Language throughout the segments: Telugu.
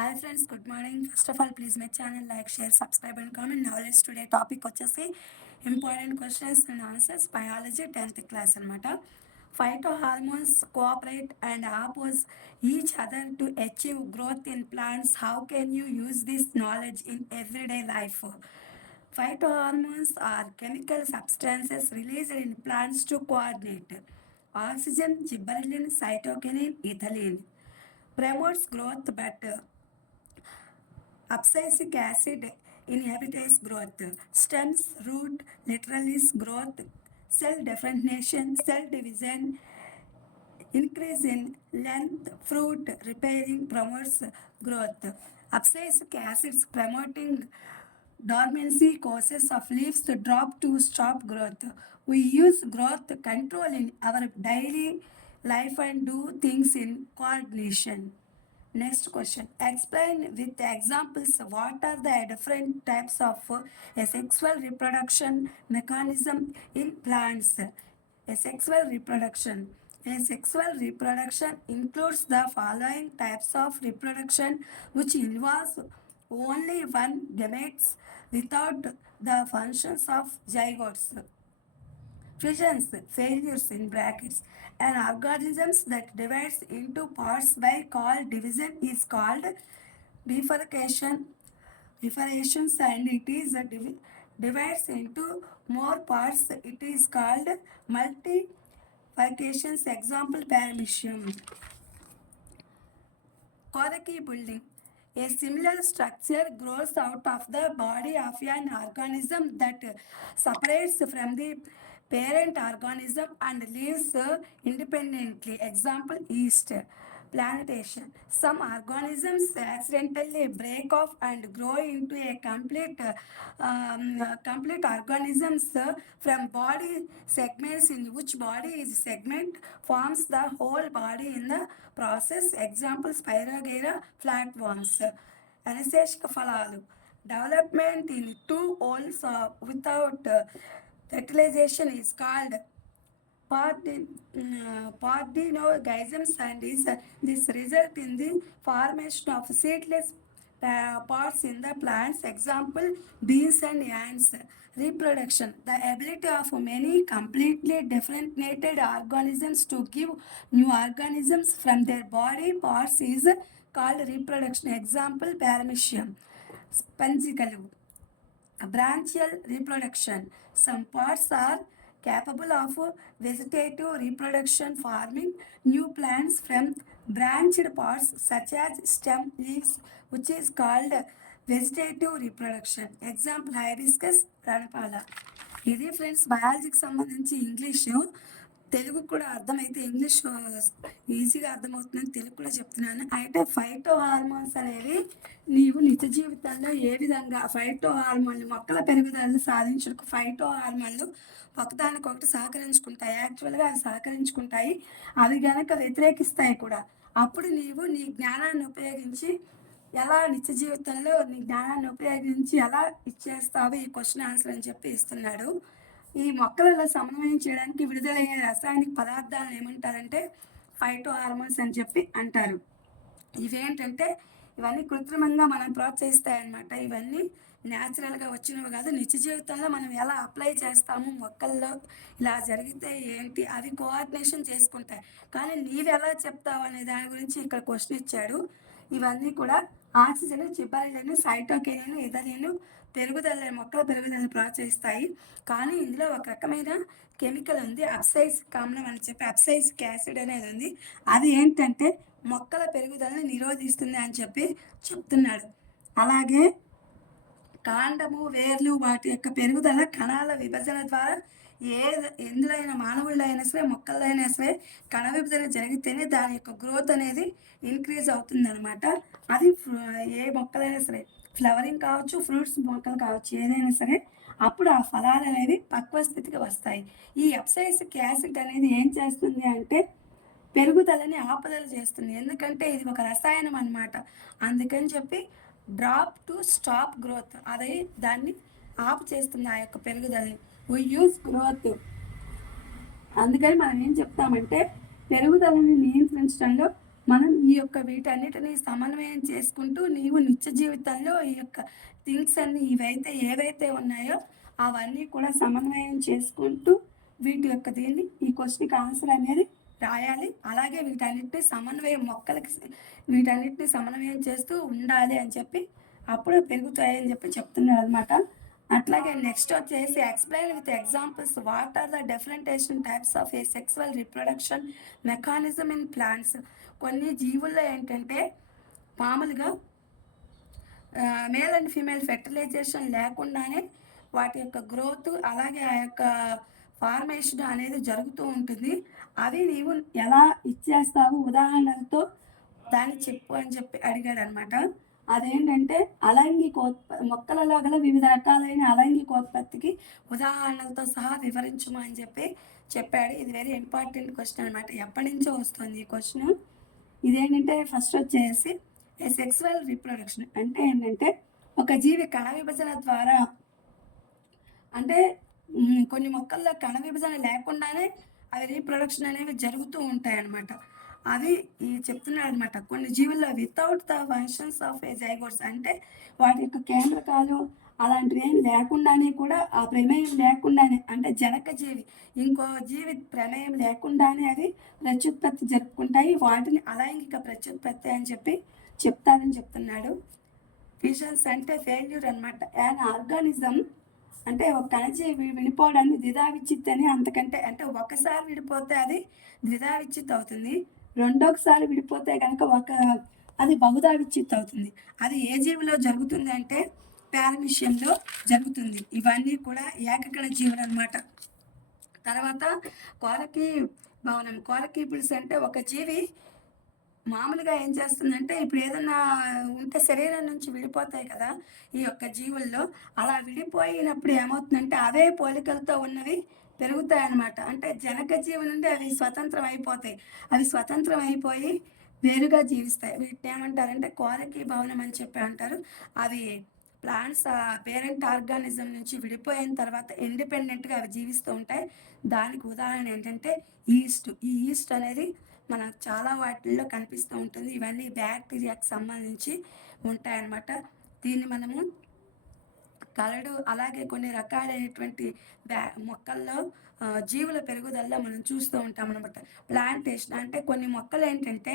Hi friends, good morning. First of all, please my channel like, share, subscribe and comment. Now let's today topic వచ్చేసి important questions and answers biology 10th class అనమాట. Phyto hormones cooperate and oppose each other to achieve growth in plants. How can you use this knowledge in everyday life? Phytohormones are chemical substances released in plants to coordinate oxygen, gibberellin, cytokinin, ethylene. Promotes growth but abscisic acid inhibits growth. Stems, root, laterals growth, cell differentiation, cell division, increase in length, fruit repairing promotes growth. Abscisic acids promoting dormancy causes of leaves to drop to stop growth. We use growth control in our daily life and do things in coordination. Next question. Explain with examples what are the different types of sexual reproduction mechanism in plants. A sexual reproduction. A sexual reproduction includes the following types of reproduction which involves only one gametes without the functions of zygotes. Fissions, failures in brackets, an organisms that divides into parts by called division is called bifurcation. Bifurcations and it is a divides into more parts. It is called multiplications. Example paramecium. Koraki building. A similar structure grows out of the body of an organism that separates from the parent organism and lives independently. Example yeast. Plantation. Some organisms accidentally break off and grow into a complete organisms from body segments, in which body is segment forms the whole body in the process. Example Spirogyra flatworms. Anacetic ఫలాలు. Development in two holes without fertilization is called parthenogenesis, and this result in the formation of seedless parts in the plants. Example bees and ants. Reproduction. The ability of many completely differentiated organisms to give new organisms from their body parts is called reproduction. Example paramecium. Spongicle. Branchial reproduction. Some parts are capable of vegetative reproduction, forming new plants from branched parts such as stem, leaves, which is called vegetative reproduction. Example hibiscus రణపాల. ఇది ఫ్రెండ్స్ బయాలజీకి సంబంధించి ఇంగ్లీషు. తెలుగు కూడా అర్థమైతే ఇంగ్లీష్ ఈజీగా అర్థమవుతుందని తెలుగు కూడా చెప్తున్నాను. అయితే ఫైటో హార్మోన్స్ అనేవి నీవు నిజ జీవితంలో ఏ విధంగా ఫైటో హార్మోన్లు మొక్కల పెరుగుదలను సాధించడానికి ఫైటో హార్మోన్లు ఒకదానికొకటి సహకరించుకుంటాయి. యాక్చువల్గా అవి సహకరించుకుంటాయి, అవి గనక వ్యతిరేకిస్తాయి కూడా. అప్పుడు నీవు నీ జ్ఞానాన్ని ఉపయోగించి ఎలా నిత్య జీవితంలో నీ జ్ఞానాన్ని ఉపయోగించి ఎలా ఇచ్చేస్తావు ఈ క్వశ్చన్ ఆన్సర్ అని చెప్పి ఇస్తున్నాడు. ఈ మొక్కలలో సమన్వయం చేయడానికి విడుదలయ్యే రసాయనిక పదార్థాలను ఏమంటారంటే ఫైటో హార్మోన్స్ అని చెప్పి అంటారు. ఇవేంటంటే ఇవన్నీ కృత్రిమంగా మనం ప్రోత్సహిస్తాయన్నమాట. ఇవన్నీ న్యాచురల్గా వచ్చినవి కాదు. నిత్య జీవితంలో మనం ఎలా అప్లై చేస్తాము, మొక్కల్లో ఇలా జరిగితే ఏంటి, అవి కోఆర్డినేషన్ చేసుకుంటాయి. కానీ నీవు ఎలా చెప్తావు అనే దాని గురించి ఇక్కడ క్వశ్చన్ ఇచ్చాడు. ఇవన్నీ కూడా ఆక్సిజన్, జిబ్బరెలిన్, సైటోకినిన్, ఇథిలిన్ పెరుగుదల మొక్కల పెరుగుదలను ప్రోత్సహిస్తాయి. కానీ ఇందులో ఒక రకమైన కెమికల్ ఉంది, అబ్సైసిక్ ఆమ్లం అని చెప్పి అబ్సైసిక్ యాసిడ్ అనేది ఉంది. అది ఏంటంటే మొక్కల పెరుగుదలను నిరోధిస్తుంది అని చెప్పి చెప్తున్నాడు. అలాగే కాండము, వేర్లు వాటి యొక్క పెరుగుదల కణాల విభజన ద్వారా ఎందులో అయినా మానవుల్లో అయినా సరే మొక్కల్లో అయినా సరే కణ విభజన జరిగితేనే దాని యొక్క గ్రోత్ అనేది ఇంక్రీజ్ అవుతుంది అనమాట. అది ఏ మొక్కలైనా సరే ఫ్లవరింగ్ కావచ్చు, ఫ్రూట్స్ మొక్కలు కావచ్చు, ఏదైనా సరే అప్పుడు ఆ ఫలాలు అనేవి పక్వ స్థితికి వస్తాయి. ఈ అబ్సైసిక్ యాసిడ్ అనేది ఏం చేస్తుంది అంటే పెరుగుదలని ఆపదలు చేస్తుంది. ఎందుకంటే ఇది ఒక రసాయనం అనమాట. అందుకని చెప్పి డ్రాప్ టు స్టాప్ గ్రోత్, అది దాన్ని ఆపు చేస్తుంది ఆ యొక్క పెరుగుదలని. We use growth. అందుకని మనం ఏం చెప్తామంటే పెరుగుదలని నియంత్రించడంలో మనం ఈ యొక్క వీటన్నిటిని సమన్వయం చేసుకుంటూ నీవు నిత్య జీవితంలో ఈ యొక్క థింగ్స్ అన్నీ ఏవైతే ఉన్నాయో అవన్నీ కూడా సమన్వయం చేసుకుంటూ వీటి యొక్క ఈ క్వశ్చన్కి ఆన్సర్ అనేది రాయాలి. అలాగే వీటన్నిటిని సమన్వయం చేస్తూ ఉండాలి అని చెప్పి అప్పుడు పెరుగుతాయని చెప్పి చెప్తున్నాడు అనమాట. అట్లాగే నెక్స్ట్ వచ్చేసి explain with examples what are the differentiation types of asexual reproduction mechanism in plants. కొన్ని జీవుల్లో ఏంటంటే మామూలుగా మేల్ అండ్ ఫీమేల్ ఫెర్టిలైజేషన్ లేకుండానే వాటి యొక్క గ్రోత్ అలాగే ఆ యొక్క ఫార్మేషన్ అనేది జరుగుతూ ఉంటుంది. అవి నీవు ఎలా ఇచ్చేస్తావు ఉదాహరణలతో దాన్ని చెప్పు అని చెప్పి అడిగాడు అనమాట. అదేంటంటే మొక్కలలో గల వివిధ రకాలైన అలైంగికోత్పత్తికి ఉదాహరణలతో సహా వివరించుము అని చెప్పి చెప్పాడు. ఇది వెరీ ఇంపార్టెంట్ క్వశ్చన్ అనమాట. ఎప్పటి నుంచో వస్తుంది ఈ క్వశ్చన్. ఇదేంటంటే ఫస్ట్ వచ్చేసి సెక్సువల్ రీప్రొడక్షన్ అంటే ఏంటంటే ఒక జీవి కణ విభజన ద్వారా, అంటే కొన్ని మొక్కల్లో కణ విభజన లేకుండానే అవి రీప్రొడక్షన్ అనేవి జరుగుతూ ఉంటాయి అన్నమాట. అది చెప్తున్నాడు అనమాట. కొన్ని జీవుల్లో without the functions of A zygotes, అంటే వాటి యొక్క కేంద్రకాలు అలాంటివి ఏం లేకుండానే కూడా ఆ ప్రమేయం లేకుండానే, అంటే జనక జీవి ఇంకో జీవి ప్రమేయం లేకుండానే అది ప్రత్యుత్పత్తి జరుపుకుంటాయి. వాటిని అలైంగిక ప్రత్యుత్పత్తి అని చెప్పి చెప్తారని చెప్తున్నాడు. ఫిషన్స్ అంటే ఫెయిల్యూర్ అనమాట. అండ్ ఆర్గానిజం అంటే ఒక కణజీవి విడిపోవడాన్ని ద్విధా విచ్చిత్ అని, అంతకంటే అంటే ఒకసారి విడిపోతే అది ద్విధా విచ్చిత్ అవుతుంది, రెండోసారి విడిపోతే కనుక అది బహుధా విచ్చిత్ అవుతుంది. అది ఏ జీవిలో జరుగుతుంది అంటే పారమిషియంలో జరుగుతుంది. ఇవన్నీ కూడా ఏకకణ జీవులు అనమాట. తర్వాత కోలకీపుల్స్ అంటే ఒక జీవి మామూలుగా ఏం చేస్తుందంటే ఇప్పుడు ఏదన్నా ఉంటే శరీరం నుంచి విడిపోతాయి కదా ఈ యొక్క జీవుల్లో. అలా విడిపోయినప్పుడు ఏమవుతుందంటే అవే పోలికలతో ఉన్నవి పెరుగుతాయి అన్నమాట. అంటే జనక జీవి నుండి అవి స్వతంత్రం అయిపోయి వేరుగా జీవిస్తాయి. వీటిని ఏమంటారంటే కోరకీ భవనం అని చెప్పి అంటారు. అవి ప్లాంట్స్ పేరెంట్ ఆర్గానిజం నుంచి విడిపోయిన తర్వాత ఇండిపెండెంట్గా అవి జీవిస్తూ ఉంటాయి. దానికి ఉదాహరణ ఏంటంటే ఈ ఈస్ట్ అనేది మనకు చాలా వాటిల్లో కనిపిస్తూ ఉంటుంది. ఇవన్నీ బ్యాక్టీరియాకి సంబంధించి ఉంటాయన్నమాట. దీన్ని మనము కలడు అలాగే కొన్ని రకాలైనటువంటి మొక్కల్లో జీవుల పెరుగుదలలో మనం చూస్తూ ఉంటాం అనమాట. ప్లాంటేషన్ అంటే కొన్ని మొక్కలు ఏంటంటే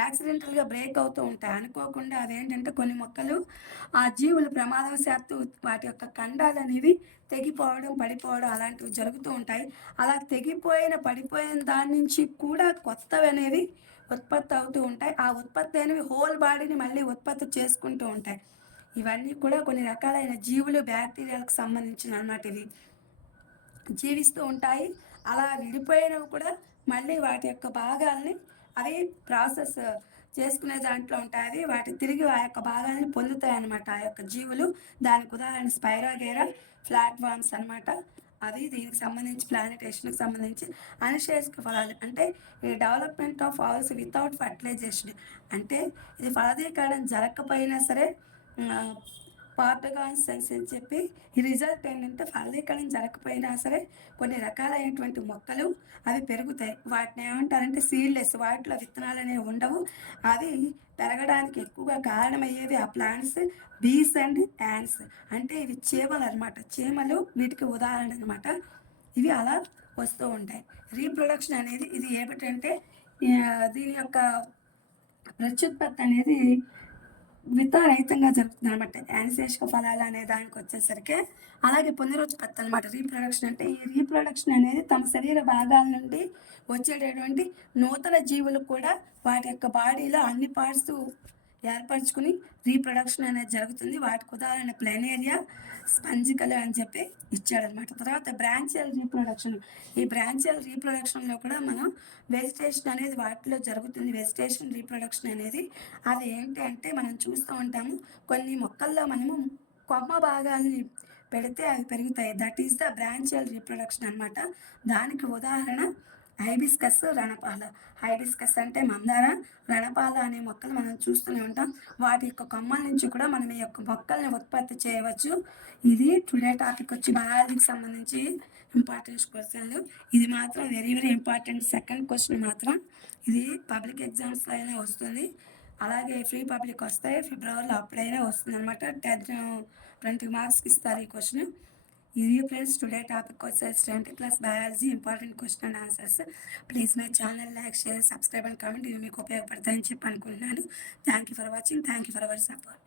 యాక్సిడెంటల్గా బ్రేక్ అవుతూ ఉంటాయి అనుకోకుండా. అదేంటంటే కొన్ని మొక్కలు ఆ జీవులు ప్రమాదవశాత్తు వాటి యొక్క ఖండాలు అనేవి తెగిపోవడం పడిపోవడం అలాంటివి జరుగుతూ ఉంటాయి. అలా పడిపోయిన దాని నుంచి కూడా కొత్తవి అనేవి ఉత్పత్తి అవుతూ ఉంటాయి. ఆ ఉత్పత్తి అనేవి హోల్ బాడీని మళ్ళీ ఉత్పత్తి చేసుకుంటూ ఉంటాయి. ఇవన్నీ కూడా కొన్ని రకాలైన జీవులు బ్యాక్టీరియాలకు సంబంధించిన అన్నమాట. ఇవి జీవిస్తూ ఉంటాయి. అలా విడిపోయినవి కూడా మళ్ళీ వాటి యొక్క భాగాల్ని అవి ప్రాసెస్ చేసుకునే దాంట్లో ఉంటాయి. వాటి తిరిగి ఆ యొక్క భాగాల్ని పొందుతాయి అన్నమాట ఆ యొక్క జీవులు. దానికి ఉదాహరణ స్పైరోగేరా ప్లాట్ఫామ్స్ అనమాట. అది దీనికి సంబంధించి ప్లానటేషన్కి సంబంధించి అనిషేషక ఫలాలు అంటే ఈ డెవలప్మెంట్ ఆఫ్ ఆల్స్ వితౌట్ ఫర్టిలైజేషన్, అంటే ఇది ఫలదీకరణం జరగకపోయినా సరే పార్టగాన్ సెన్స్ అని చెప్పి ఈ రిజల్ట్ ఏంటంటే ఫలదీకరణం జరగకపోయినా సరే కొన్ని రకాలైనటువంటి మొక్కలు అవి పెరుగుతాయి. వాటిని ఏమంటారంటే సీడ్లెస్, వాటిలో విత్తనాలు అనేవి ఉండవు. అవి పెరగడానికి ఎక్కువగా కారణమయ్యేవి ఆ ప్లాంట్స్ బీస్ అండ్ యాండ్స్, అంటే ఇవి చీమలు అనమాట. చీమలు వీటికి ఉదాహరణ అనమాట. ఇవి అలా వస్తూ ఉంటాయి. రీప్రొడక్షన్ అనేది ఇది ఏమిటంటే దీని యొక్క ప్రత్యుత్పత్తి అనేది విత్తరహితంగా జరుగుతుంది అనమాట. యానిశేషక ఫలాలు అనే దానికి వచ్చేసరికి అలాగే పునరుత్పత్తి అనమాట. రీప్రొడక్షన్ అంటే ఈ రీప్రొడక్షన్ అనేది తమ శరీర భాగాల నుండి వచ్చేటటువంటి నూతన జీవులు కూడా వాటి యొక్క బాడీలో అన్ని పార్ట్స్ ఏర్పరచుకుని రీప్రొడక్షన్ అనేది జరుగుతుంది. వాటికి ఉదాహరణ ప్లేనేరియా, స్పంజికలు అని చెప్పి ఇచ్చాడనమాట. తర్వాత బ్రాంచియల్ రీప్రొడక్షన్. ఈ బ్రాంచియల్ రీప్రొడక్షన్లో కూడా మనం వెజిటేషన్ అనేది వాటిలో జరుగుతుంది. వెజిటేషన్ రీప్రొడక్షన్ అనేది అది ఏంటి అంటే మనం చూస్తూ ఉంటాము కొన్ని మొక్కల్లో మనము కొమ్మ భాగాల్ని పెడితే అవి పెరుగుతాయి. దట్ ఈస్ ద బ్రాంచియల్ రీప్రొడక్షన్ అనమాట. దానికి ఉదాహరణ హైబిస్కస్, రణపాల. హైబిస్కస్ అంటే మందార, రణపాల అనే మొక్కలు మనం చూస్తూనే ఉంటాం. వాటి యొక్క కొమ్మల నుంచి కూడా మనం ఈ యొక్క మొక్కల్ని ఉత్పత్తి చేయవచ్చు. ఇది టుడే టాపిక్ వచ్చి బయాలజీకి సంబంధించి ఇంపార్టెంట్ క్వశ్చన్లు. ఇది మాత్రం very very important. Second question మాత్రం ఇది పబ్లిక్ ఎగ్జామ్స్లో అయినా వస్తుంది. అలాగే ఫ్రీ పబ్లిక్ వస్తాయి, ఫిబ్రవరిలో అప్పుడైనా వస్తుంది అనమాట. 20 మార్క్స్కి ఇస్తారు ఈ క్వశ్చన్. ఇది ఫ్రెండ్స్ టుడే టాపిక్ వచ్చేసి 10th class biology important question and answers. Please my channel like, share, subscribe and comment. ఇవి మీకు ఉపయోగపడతాయని చెప్పి అనుకుంటున్నాను. Thank you for watching. Thank you for our support.